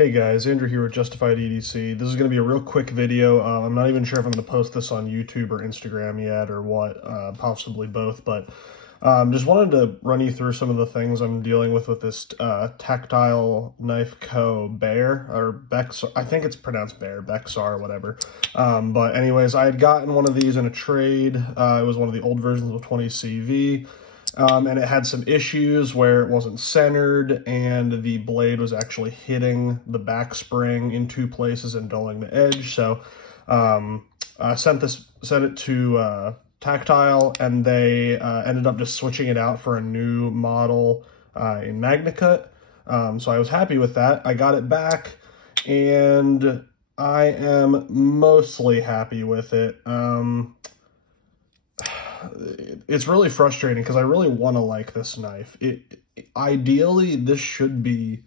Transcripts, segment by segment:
Hey guys, Andrew here with Justified EDC. This is going to be a real quick video. I'm not even sure if I'm going to post this on YouTube or Instagram yet or what, possibly both, but just wanted to run you through some of the things I'm dealing with this Tactile Knife Co. Bear, or Bexar, I think it's pronounced Bear, Bexar, whatever. But anyways, I had gotten one of these in a trade. It was one of the old versions of 20CV. And it had some issues where it wasn't centered and the blade was actually hitting the back spring in two places and dulling the edge. So I sent it to Tactile, and they ended up just switching it out for a new model in MagnaCut. So I was happy with that. I got it back and I am mostly happy with it. It's really frustrating because I really want to like this knife. Ideally, this should be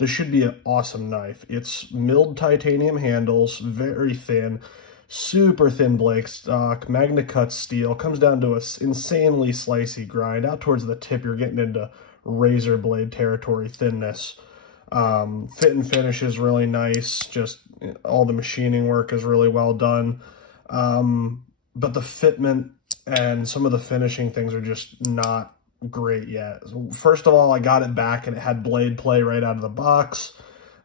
an awesome knife. It's milled titanium handles, very thin, super thin blade stock, MagnaCut steel, comes down to a insanely slicey grind. Out towards the tip, you're getting into razor blade territory thinness. Fit and finish is really nice. Just all the machining work is really well done. But the fitment and some of the finishing things are just not great yet. First of all, I got it back and it had blade play right out of the box.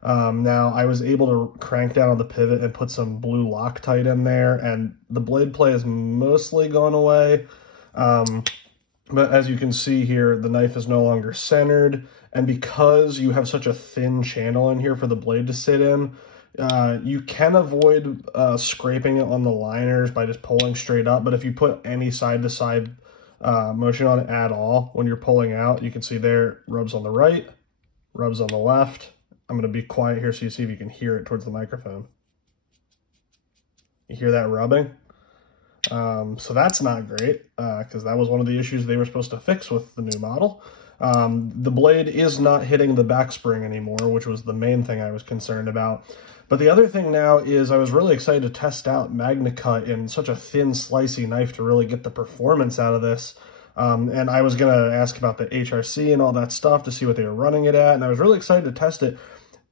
Now I was able to crank down on the pivot and put some blue Loctite in there, and the blade play has mostly gone away. But as you can see here, the knife is no longer centered, and because you have such a thin channel in here for the blade to sit in, you can avoid scraping it on the liners by just pulling straight up, but if you put any side-to-side motion on it at all, when you're pulling out, you can see there, rubs on the right, rubs on the left. I'm going to be quiet here so you see if you can hear it towards the microphone. You hear that rubbing? So that's not great, because that was one of the issues they were supposed to fix with the new model. The blade is not hitting the back spring anymore, which was the main thing I was concerned about. But the other thing now is I was really excited to test out MagnaCut in such a thin, slicey knife to really get the performance out of this. And I was going to ask about the HRC and all that stuff to see what they were running it at, and I was really excited to test it.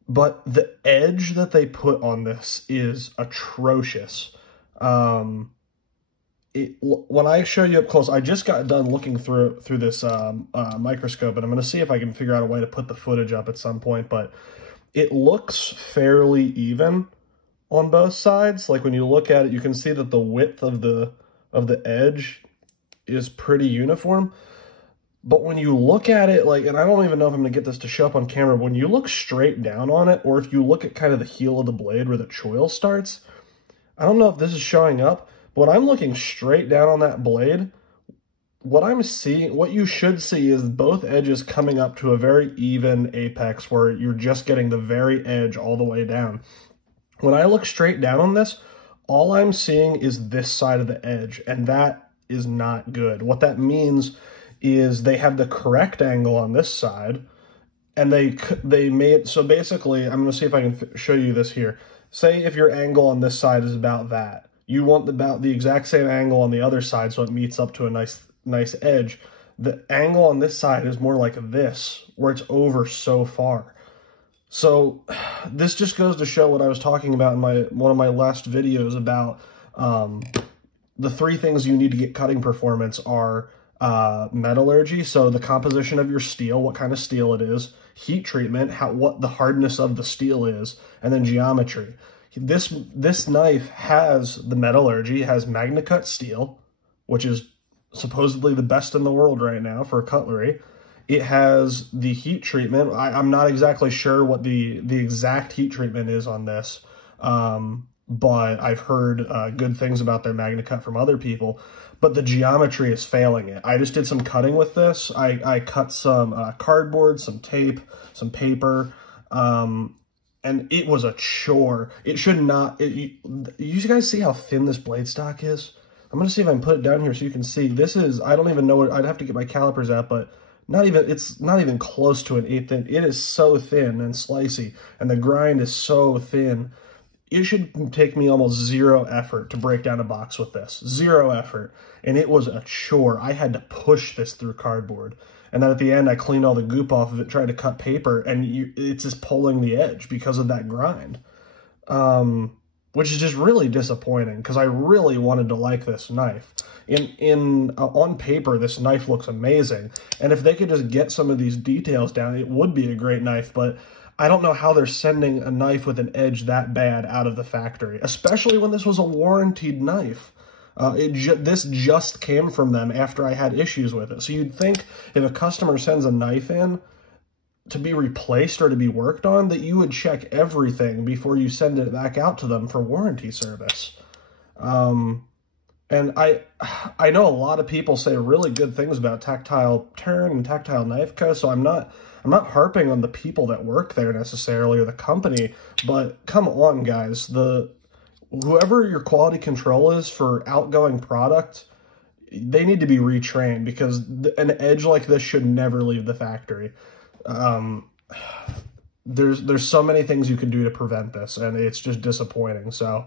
But the edge that they put on this is atrocious. When I show you up close, I just got done looking through this microscope, and I'm going to see if I can figure out a way to put the footage up at some point, but it looks fairly even on both sides. Like when you look at it, you can see that the width of the edge is pretty uniform. But when you look at it, like, and I don't even know if I'm going to get this to show up on camera, but when you look straight down on it, or if you look at kind of the heel of the blade where the choil starts, I don't know if this is showing up, but when I'm looking straight down on that blade, what I'm seeing, what you should see is both edges coming up to a very even apex where you're just getting the very edge all the way down. When I look straight down on this, all I'm seeing is this side of the edge, and that is not good. What that means is they have the correct angle on this side, and they made, so basically, I'm going to see if I can show you this here. Say if your angle on this side is about that. You want about the exact same angle on the other side so it meets up to a nice edge. The angle on this side is more like this, where it's over so far. So this just goes to show what I was talking about in one of my last videos about the three things you need to get cutting performance are metallurgy, so the composition of your steel, what kind of steel it is, heat treatment, what the hardness of the steel is, and then geometry. This knife has the metallurgy, has MagnaCut steel, which is supposedly the best in the world right now for cutlery. It has the heat treatment. I'm not exactly sure what the exact heat treatment is on this, but I've heard good things about their MagnaCut from other people. But the geometry is failing it. I just did some cutting with this. I cut some cardboard, some tape, some paper, and it was a chore. It should not, you guys see how thin this blade stock is? I'm going to see if I can put it down here so you can see. This is, I don't even know what, I'd have to get my calipers out, but it's not even close to an 1/8 inch. It is so thin and slicey, and the grind is so thin. It should take me almost zero effort to break down a box with this. Zero effort. And it was a chore. I had to push this through cardboard. And then at the end, I cleaned all the goop off of it, tried to cut paper, and it's just pulling the edge because of that grind. Which is just really disappointing because I really wanted to like this knife. On paper, this knife looks amazing. And if they could just get some of these details down, it would be a great knife. But I don't know how they're sending a knife with an edge that bad out of the factory, especially when this was a warranted knife. This just came from them after I had issues with it. So you'd think if a customer sends a knife in to be replaced or to be worked on, that you would check everything before you send it back out to them for warranty service. And I know a lot of people say really good things about Tactile Turn and Tactile Knife Co, so I'm not harping on the people that work there necessarily or the company, but come on, guys, whoever your quality control is for outgoing product, they need to be retrained because an edge like this should never leave the factory. There's so many things you can do to prevent this, and it's just disappointing. So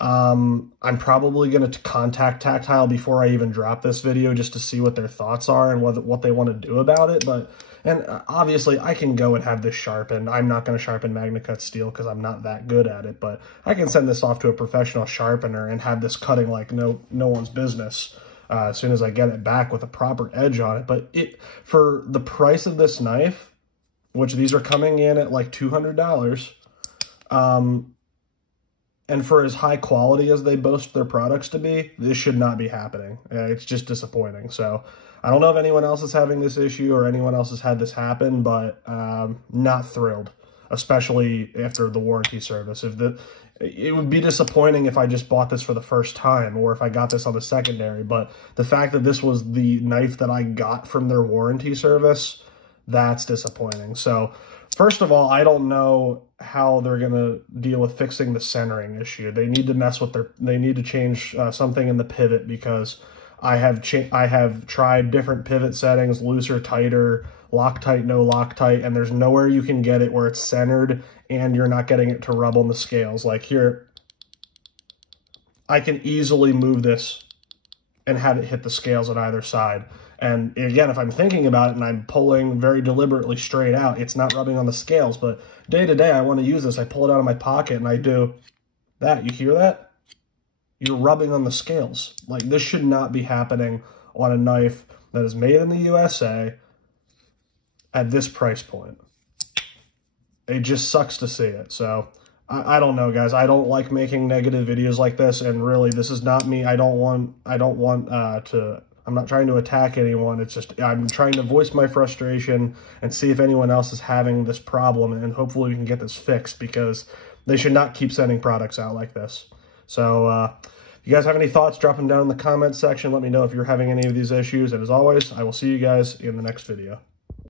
I'm probably going to contact Tactile before I even drop this video just to see what their thoughts are and what they want to do about it. And obviously I can go and have this sharpened. I'm not going to sharpen Magna Cut steel because I'm not that good at it, but I can send this off to a professional sharpener and have this cutting like no one's business as soon as I get it back with a proper edge on it. But for the price of this knife, which these are coming in at like $200, and for as high quality as they boast their products to be, this should not be happening. It's just disappointing. So I don't know if anyone else is having this issue or anyone else has had this happen, but not thrilled, especially after the warranty service. It would be disappointing if I just bought this for the first time or if I got this on the secondary, but the fact that this was the knife that I got from their warranty service, that's disappointing. So first of all, I don't know how they're going to deal with fixing the centering issue. They need to they need to change something in the pivot because I have tried different pivot settings, looser, tighter, Loctite, no Loctite, and there's nowhere you can get it where it's centered and you're not getting it to rub on the scales. Like here, I can easily move this and have it hit the scales on either side. And again, if I'm thinking about it and I'm pulling very deliberately straight out, it's not rubbing on the scales. But day to day, I want to use this. I pull it out of my pocket and I do that. You hear that? You're rubbing on the scales. Like, this should not be happening on a knife that is made in the USA at this price point. It just sucks to see it. So I don't know, guys. I don't like making negative videos like this, and really, this is not me. I'm not trying to attack anyone. It's just I'm trying to voice my frustration and see if anyone else is having this problem, and hopefully we can get this fixed because they should not keep sending products out like this. So if you guys have any thoughts, drop them down in the comments section. Let me know if you're having any of these issues. And as always, I will see you guys in the next video.